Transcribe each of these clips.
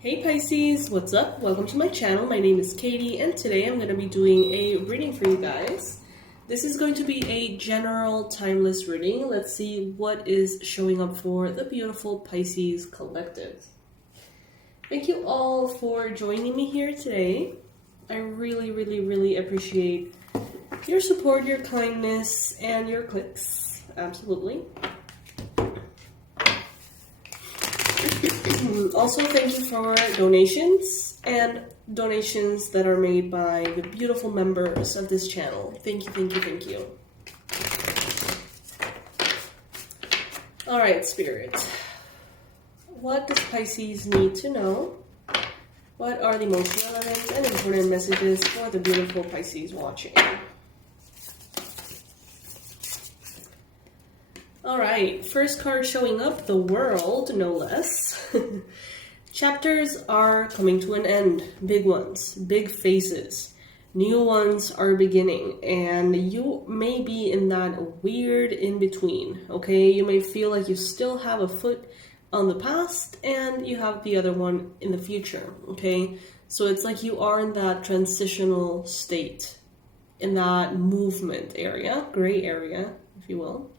Hey Pisces, what's up? Welcome to my channel. My name is Katie and today I'm going to be doing a reading for you guys. This is going to be a general timeless reading. Let's see what is showing up for the beautiful Pisces collective. Thank you all for joining me here today. I really appreciate your support, your kindness, and your clicks. Absolutely. Also, thank you for donations and donations that are made by the beautiful members of this channel. Thank you. Alright, Spirit. What does Pisces need to know? What are the most relevant and important messages for the beautiful Pisces watching? Alright, first card showing up, the World, no less. Chapters are coming to an end. Big ones, big phases. New ones are beginning, and you may be in that weird in-between, okay? You may feel like you still have a foot on the past, and you have the other one in the future, okay? So it's like you are in that transitional state, in that movement area, gray area, if you will.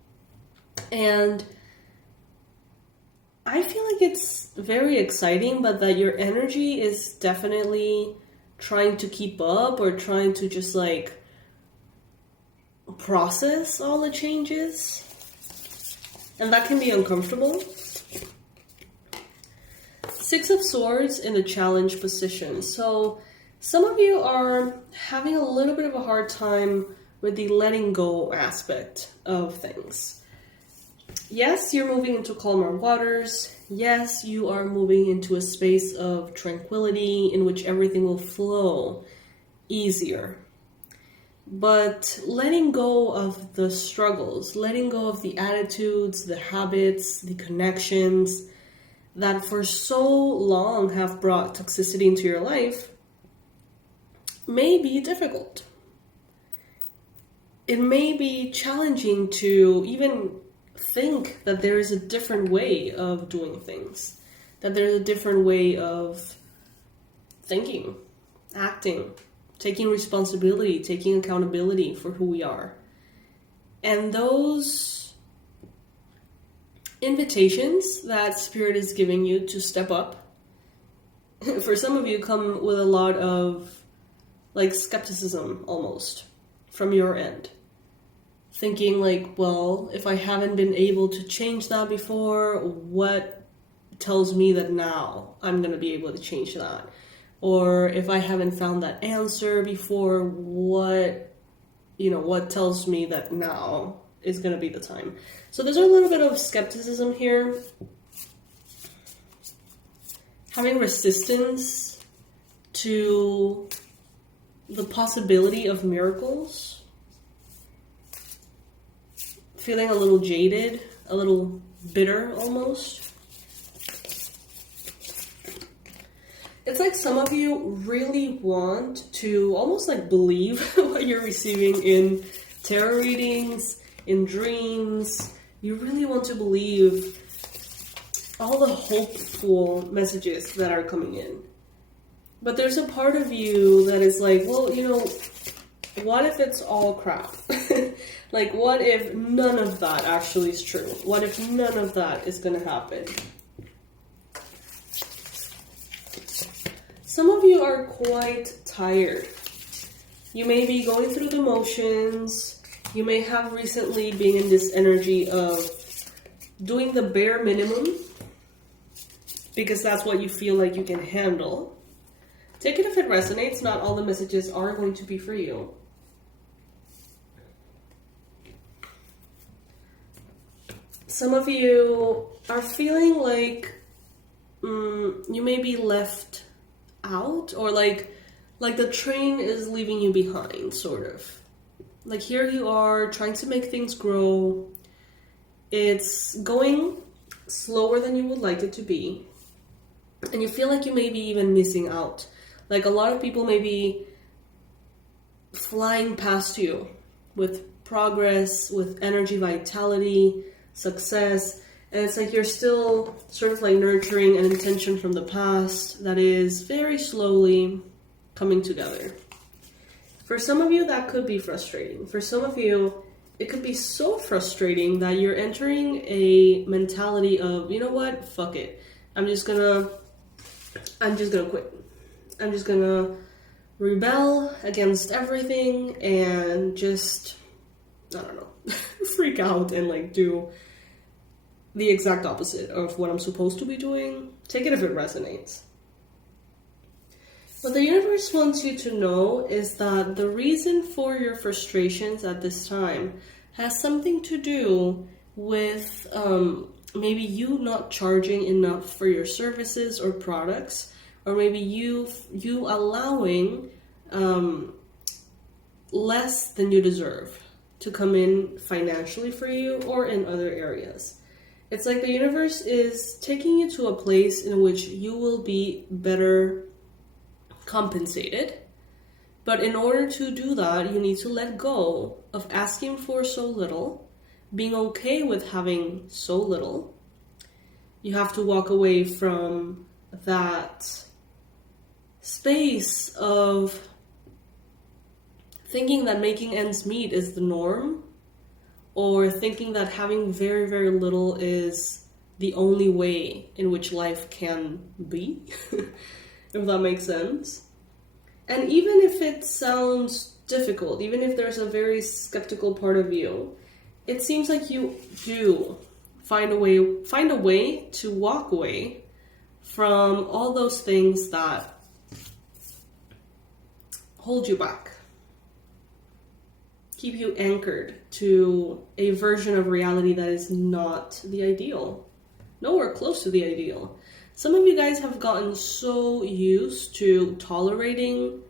And I feel like it's very exciting, but that your energy is definitely trying to keep up or trying to just like process all the changes. And that can be uncomfortable. Six of Swords in the challenge position. So some of you are having a little bit of a hard time with the letting go aspect of things. Yes, you're moving into calmer waters. Yes, you are moving into a space of tranquility in which everything will flow easier. But letting go of the struggles, letting go of the attitudes, the habits, the connections that for so long have brought toxicity into your life may be difficult. It may be challenging to even think that there is a different way of doing things, that there's a different way of thinking, acting, taking responsibility, taking accountability for who we are. And those invitations that Spirit is giving you to step up, for some of you come with a lot of like skepticism almost from your end. Thinking like, well, if I haven't been able to change that before, what tells me that now I'm going to be able to change that? Or if I haven't found that answer before, what tells me that now is going to be the time? So there's a little bit of skepticism here. Having resistance to the possibility of miracles. Feeling a little jaded, a little bitter almost. It's like some of you really want to almost like believe what you're receiving in tarot readings, in dreams. You really want to believe all the hopeful messages that are coming in. But there's a part of you that is like, well, what if it's all crap? Like, what if none of that actually is true? What if none of that is going to happen? Some of you are quite tired. You may be going through the motions. You may have recently been in this energy of doing the bare minimum because that's what you feel like you can handle. Take it if it resonates. Not all the messages are going to be for you. Some of you are feeling like you may be left out, or like the train is leaving you behind, sort of. Like here you are trying to make things grow. It's going slower than you would like it to be. And you feel like you may be even missing out. Like a lot of people may be flying past you with progress, with energy, vitality, success, And it's like you're still sort of like nurturing an intention from the past that is very slowly coming together. For some of you, that could be frustrating. For some of you, it could be so frustrating that you're entering a mentality of, you know what, fuck it. I'm just gonna quit. I'm just gonna rebel against everything and just, I don't know, freak out and like do the exact opposite of what I'm supposed to be doing. Take it if it resonates. What the universe wants you to know is that the reason for your frustrations at this time has something to do with maybe you not charging enough for your services or products, or maybe you allowing less than you deserve to come in financially for you or in other areas. It's like the universe is taking you to a place in which you will be better compensated. But in order to do that, you need to let go of asking for so little, being okay with having so little. You have to walk away from that space of thinking that making ends meet is the norm, or thinking that having very, very little is the only way in which life can be, if that makes sense. And even if it sounds difficult, even if there's a very skeptical part of you, it seems like you do find a way to walk away from all those things that hold you back, keep you anchored to a version of reality that is not the ideal, nowhere close to the ideal. Some of you guys have gotten so used to tolerating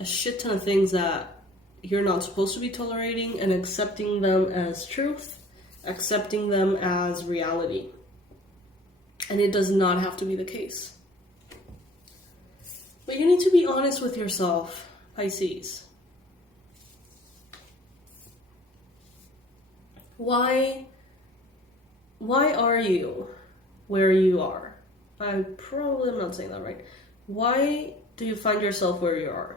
a shit ton of things that you're not supposed to be tolerating and accepting them as truth, accepting them as reality. And it does not have to be the case. But you need to be honest with yourself, Pisces. Why are you where you are? I probably am not saying that right. Why do you find yourself where you are?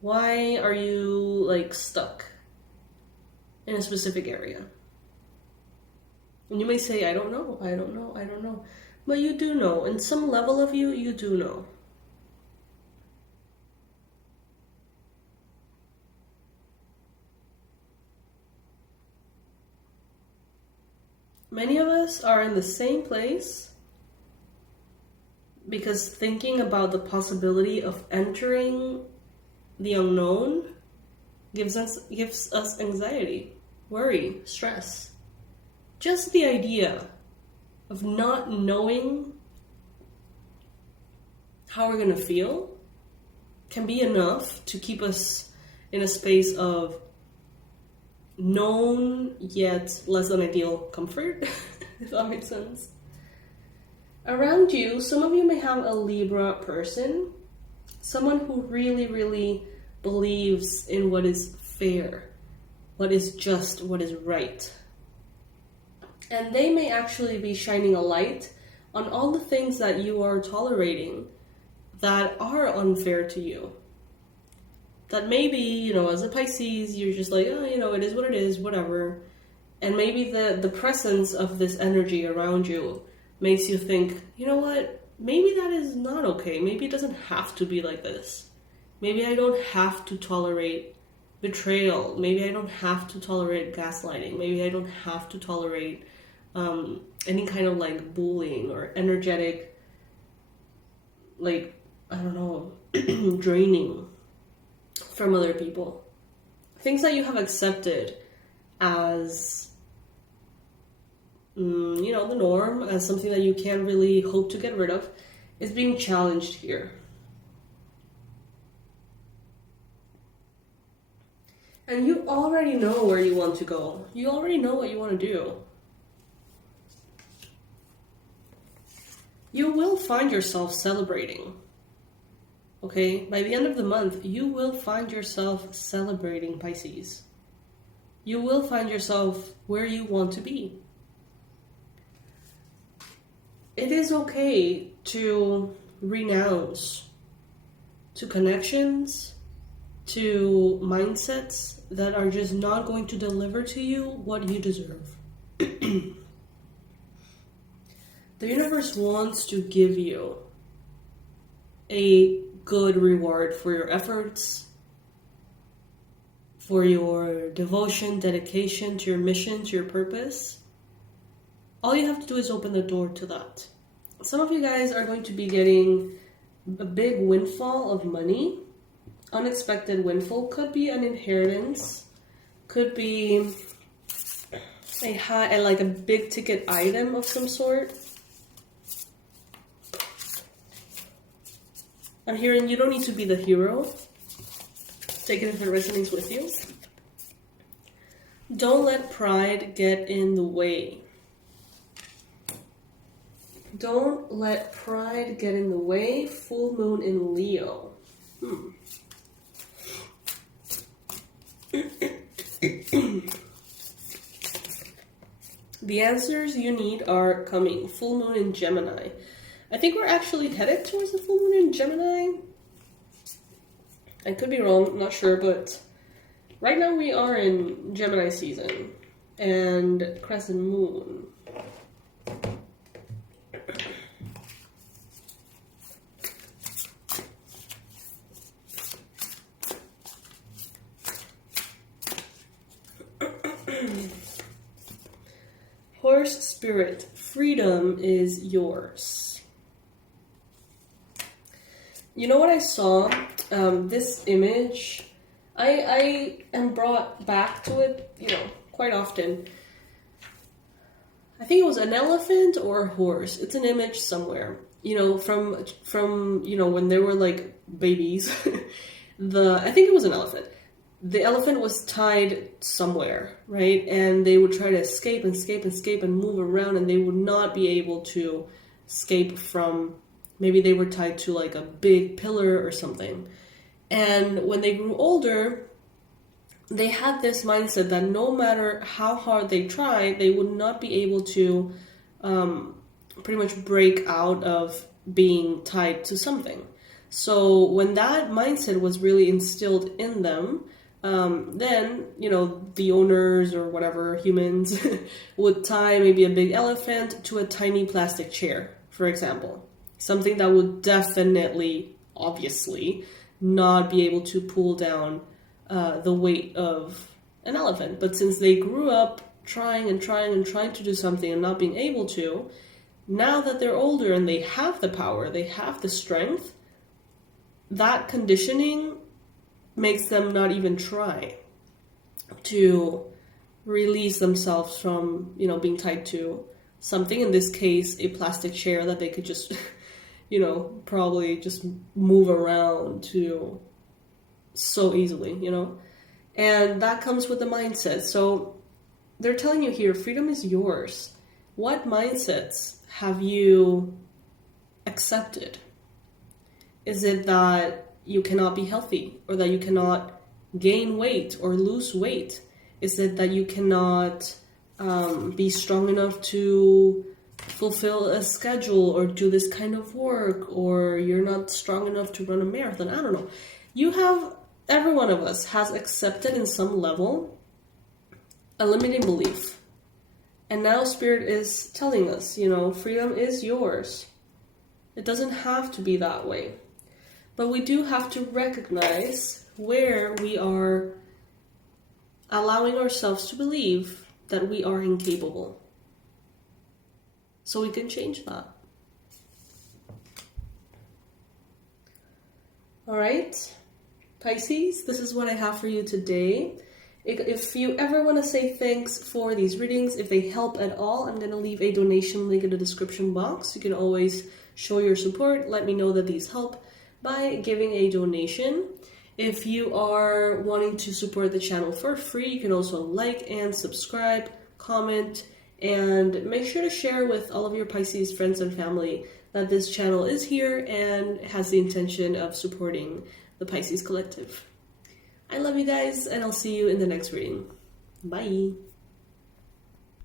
Why are you like stuck in a specific area? And you may say, I don't know. But you do know. In some level of you, you do know. Many of us are in the same place because thinking about the possibility of entering the unknown gives us anxiety, worry, stress. Just the idea of not knowing how we're going to feel can be enough to keep us in a space of known yet less than ideal comfort, if that makes sense. Around you, some of you may have a Libra person, someone who really, really believes in what is fair, what is just, what is right. And they may actually be shining a light on all the things that you are tolerating that are unfair to you. That maybe, as a Pisces, you're just like, it is what it is, whatever. And maybe the presence of this energy around you makes you think, you know what, maybe that is not okay. Maybe it doesn't have to be like this. Maybe I don't have to tolerate betrayal. Maybe I don't have to tolerate gaslighting. Maybe I don't have to tolerate any kind of like bullying or energetic, like, I don't know, draining from other people. Things that you have accepted as, the norm, as something that you can't really hope to get rid of, is being challenged here. And you already know where you want to go. You already know what you want to do. You will find yourself celebrating. Okay? By the end of the month, you will find yourself celebrating, Pisces. You will find yourself where you want to be. it is okay to renounce to connections, to mindsets that are just not going to deliver to you what you deserve. The universe wants to give you a good reward for your efforts, for your devotion, dedication to your mission, to your purpose. All you have to do is open the door to that. Some of you guys are going to be getting a big windfall of money. Unexpected windfall. Could be an inheritance. Could be a big ticket item of some sort. I'm hearing you don't need to be the hero. Take it if it resonates with you. Don't let pride get in the way. Don't let pride get in the way. Full moon in Leo. The answers you need are coming. Full moon in Gemini. I think we're actually headed towards the full moon in Gemini. I could be wrong, I'm not sure, but right now we are in Gemini season and crescent moon. Horse spirit, freedom is yours. You know what I saw? This image, I am brought back to it, quite often. I think it was an elephant or a horse. It's an image somewhere, from when they were like babies. I think it was an elephant. The elephant was tied somewhere, right? And they would try to escape and move around, and they would not be able to escape from, maybe they were tied to like a big pillar or something. And when they grew older, they had this mindset that no matter how hard they tried, they would not be able to pretty much break out of being tied to something. So when that mindset was really instilled in them, then, the owners or whatever, humans, would tie maybe a big elephant to a tiny plastic chair, for example. Something that would definitely, obviously, not be able to pull down the weight of an elephant. But since they grew up trying to do something and not being able to, now that they're older and they have the power, they have the strength, that conditioning makes them not even try to release themselves from, being tied to something. In this case, a plastic chair that they could just, probably just move around to so easily, And that comes with the mindset. So they're telling you here, freedom is yours. What mindsets have you accepted? Is it that you cannot be healthy, or that you cannot gain weight or lose weight? Is it that you cannot be strong enough to fulfill a schedule or do this kind of work, or you're not strong enough to run a marathon? I don't know. Every one of us has accepted in some level a limiting belief. And now Spirit is telling us, freedom is yours. It doesn't have to be that way. But we do have to recognize where we are allowing ourselves to believe that we are incapable. So we can change that. All right, Pisces, this is what I have for you today. If you ever want to say thanks for these readings, if they help at all, I'm going to leave a donation link in the description box. You can always show your support. Let me know that these help by giving a donation. If you are wanting to support the channel for free, you can also like and subscribe, comment, and make sure to share with all of your Pisces friends and family that this channel is here and has the intention of supporting the Pisces collective. I love you guys, and I'll see you in the next reading. Bye!